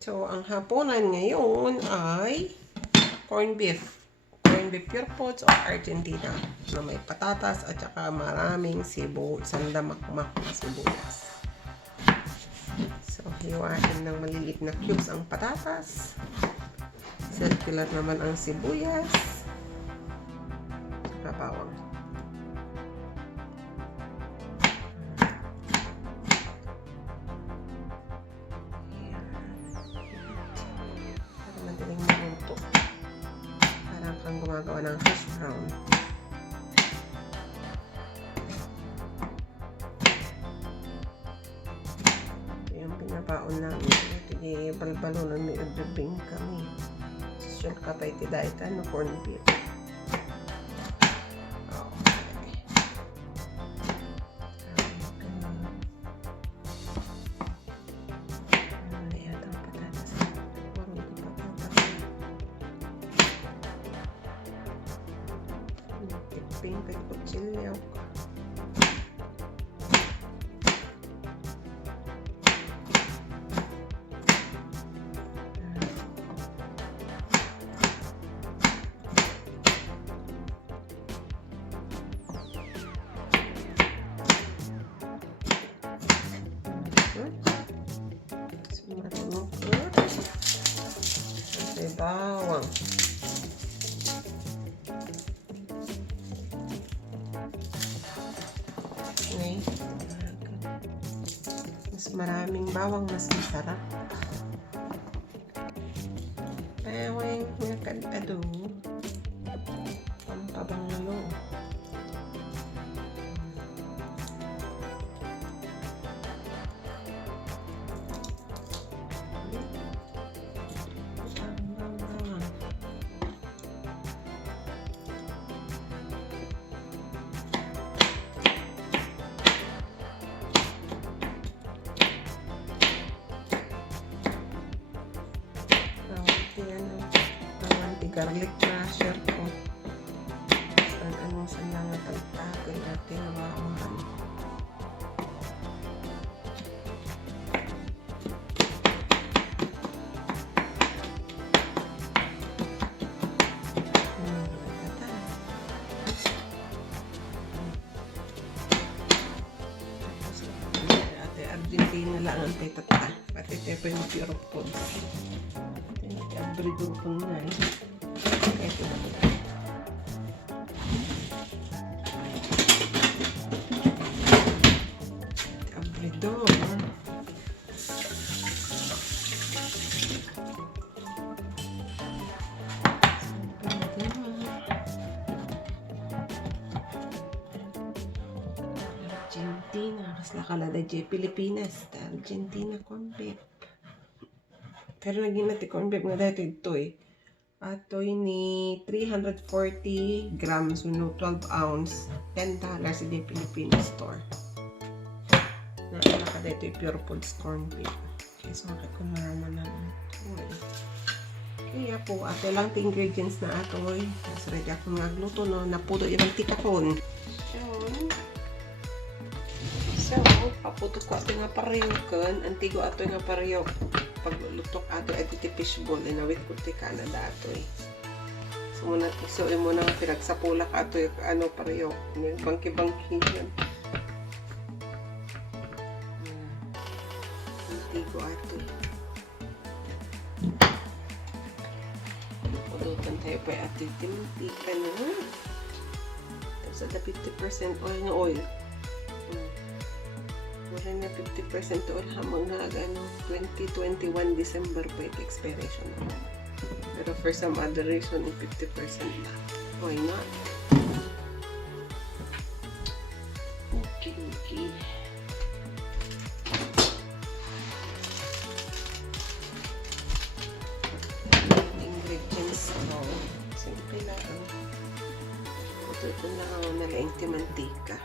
So, ang hapunan ngayon ay corned beef. Corned beef pure foods o Argentina na may patatas at saka maraming sandamakmak na sibuyas. So, hiwain ng maliliit na cubes ang patatas. Circular naman ang sibuyas. Bawang. Para madaling maluto. Parang kang gumagawa ng hash brown. Ito yung pinabaon namin. Ito yung balbalunan may udubing kami. Social kapay ti diet no corned beef. Pink kay kutsilyo. Sumarunok ko. May bawang. Okay. Mas maraming bawang, mas masarap. Bawang nga kadado. Pampabang lalo. Garlic crusher ko. Anong sandang natagtagal natin na makuhan. Ate Argentina lang ang petata. Pati tepo yung pure foods. Abridor ko na eh. Ito na ito. Abridor. Argentina. Kas nakalala dyan Pilipinas. Argentina corned beef. Pero naging natin corned beef nga dahil ito eh. Atoy ni 340 grams, 12 ounce, $10 sa di Filipino store. Nakalaka dito yung pure foods corned beef. Kaya so bakit kung marama lang ito eh. Kaya po, ato lang the ingredients na atoy. Tapos ready ako nagluto no, naputo yung tikapon. So, paputo ko ato nga pariyok. Antigo ato nga pariyok. Paglulutok ato ay iti fishbowl inawit ko ti Canada ato eh. So muna isuin mo nang pinagsapulak ato yung ano pareho bangki-bangki yan. Antigo ato. Pudutan tayo pa ato yung timantika na. Tapos at 50% oil na oil. Wala na 50% oil hamang na 2021 December pa yung expiration naman. Pero for some other reason, 50% na. Why not? Okay. Ingredients ko. Simple lang. Ito lang ang nalaing timantika.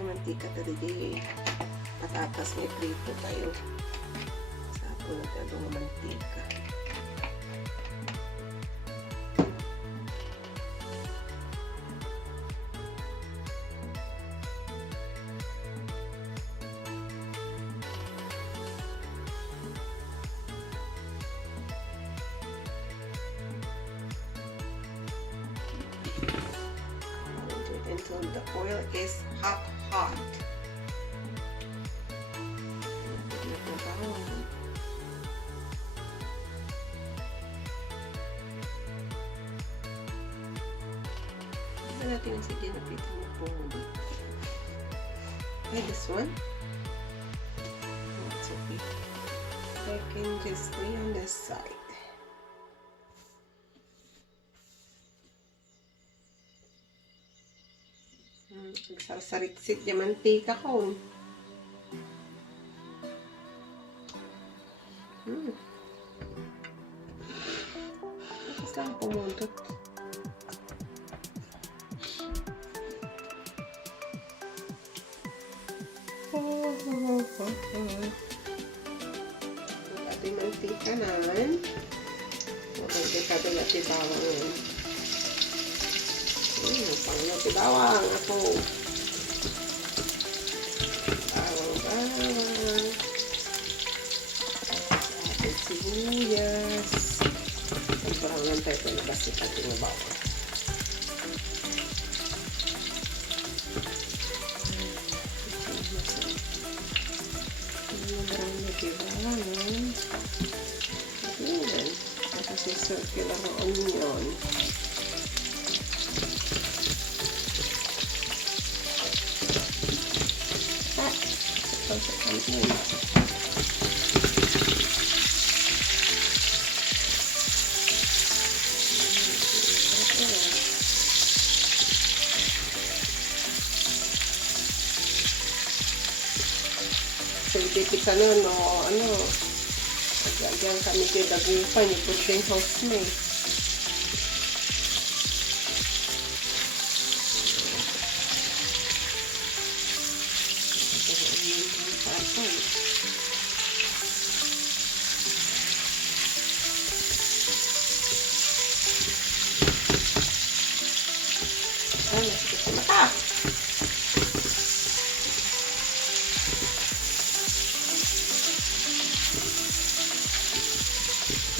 Mantika tadi patatas may prito tayo sa po natin ang mantika the oil is hot. Natin ang sige na pwede mo po dito. Okay, this one. That's okay. I can just lay on this side. Nagsasaritsit yung mantika ko. Tapos lang pumuntot. Ating mantika nan. Okay, dekado na tibawang yan. Pang na tibawang ako. Bawang. Ating sibuyas. Pagparang lang tayo palabas ito ating bawang. Kasi circular na onion. Ito sa kanin. So, ipipita nun, Diyan kami kay dagupan, yung pushing house mo eh. Nasipit sa mata.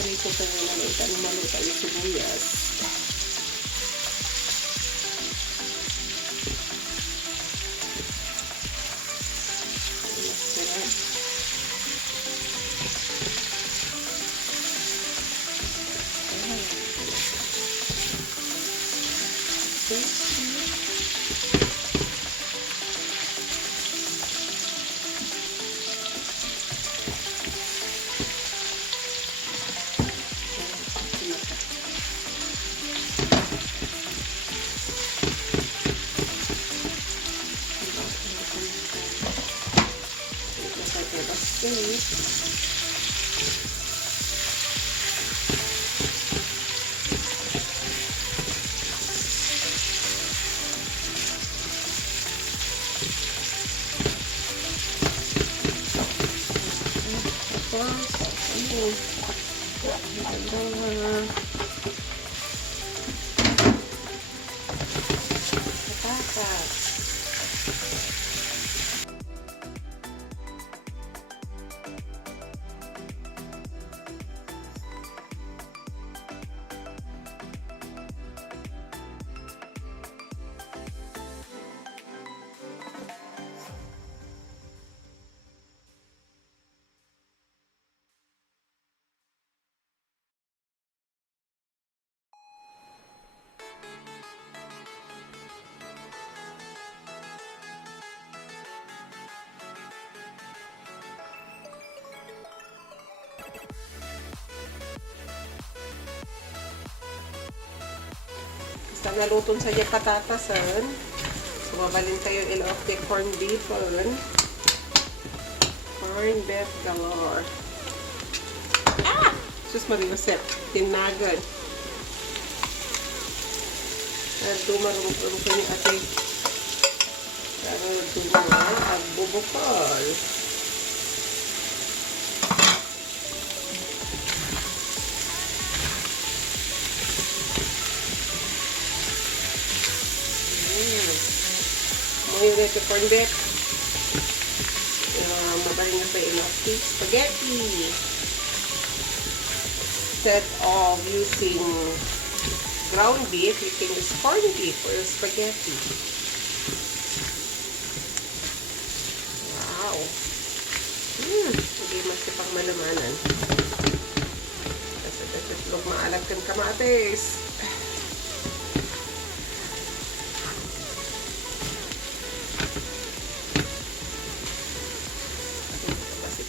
Prito ko na maluta yung sibuyas. Basta nalutong sa niya patatasan. So, mabalin tayo ilawak corn beef. Corn beef galore. Ah! Sus Mariosep. Tinagan. Dumarong-rong ko ni ate. Pero dumarong agbubukol. Yung reto corn beef. Mabalin na pa yung spaghetti. Instead of using ground beef, you can use corned beef or spaghetti. Hindi masipang malamanan. Kasi itlog maalat kan kamatis.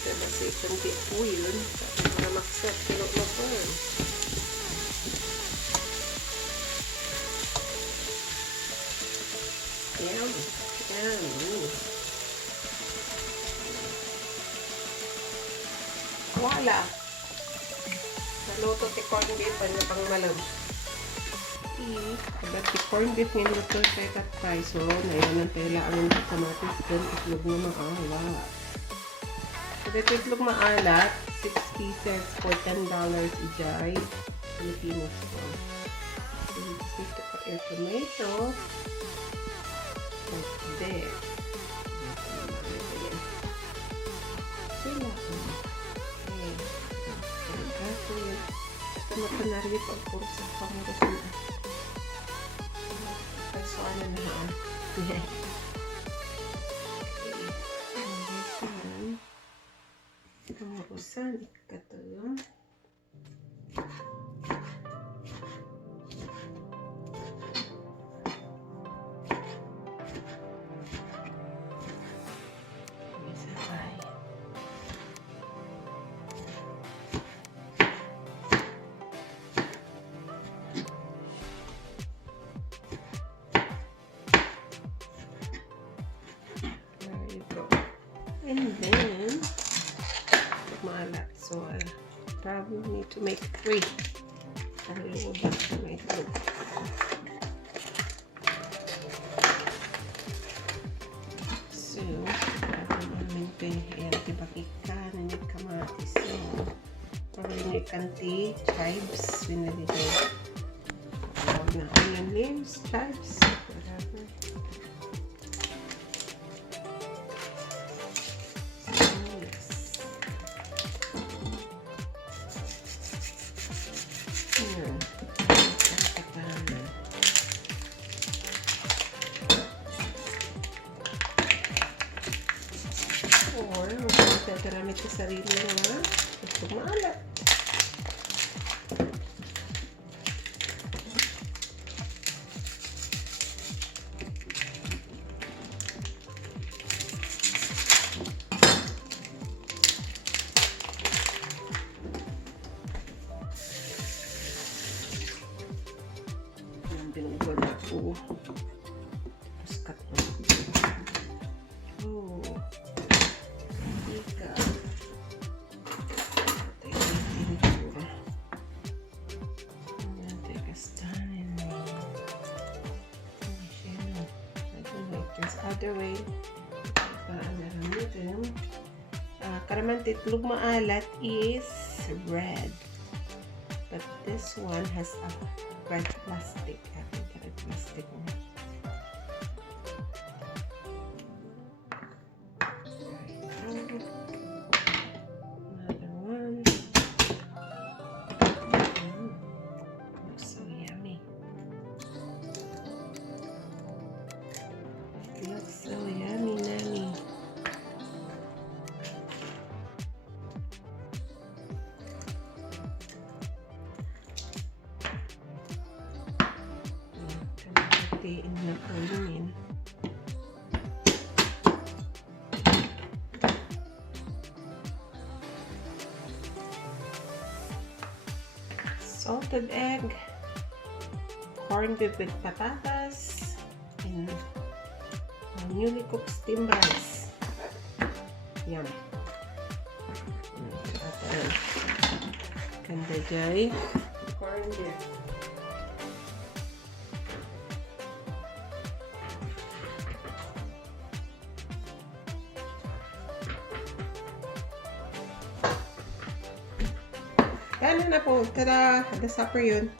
Kasi kunti po yun. Para makasap, tinuklopan. Yan. Yan. Wala. Naluto ti corn beef na pang malam. Agad ti corn beef nga luto kay tatay. So, nayanan tayo ang kamatis dun. Itlog na maalat. So, dito itlog maalat. 6 pieces for $10 ijay. Filipinos po. So, we just need to put your tomato. Like this. Sila. Mapanari pag puro sa pamurus na. So, ano na ha? Pamurusan. Ito. And then, maalat. So, I probably need to make 3. Para lumabas na may itlog. So, namin ito yung tibakika na yung kamatis. So, probably yung kanti, chives, pinalagay. Tawag na onion leaves, chives, whatever. Or, magkakaramit sa sarili na ito maalat. Binugol ako. Tapos cut mo. Oh. Ika. Take a stand in me. I don't like this other way. Karaman titlog maalat is red. But this one has a red plastic. Red plastic. Another one. Looks so yummy. Looks so yummy, Nanny. Hatiin na po yun. Salted egg, corned beef with patatas, and newly cooked steamed rice. Yum. Ganda jay. Corned beef. Kaya na po. Tada! The supper yun.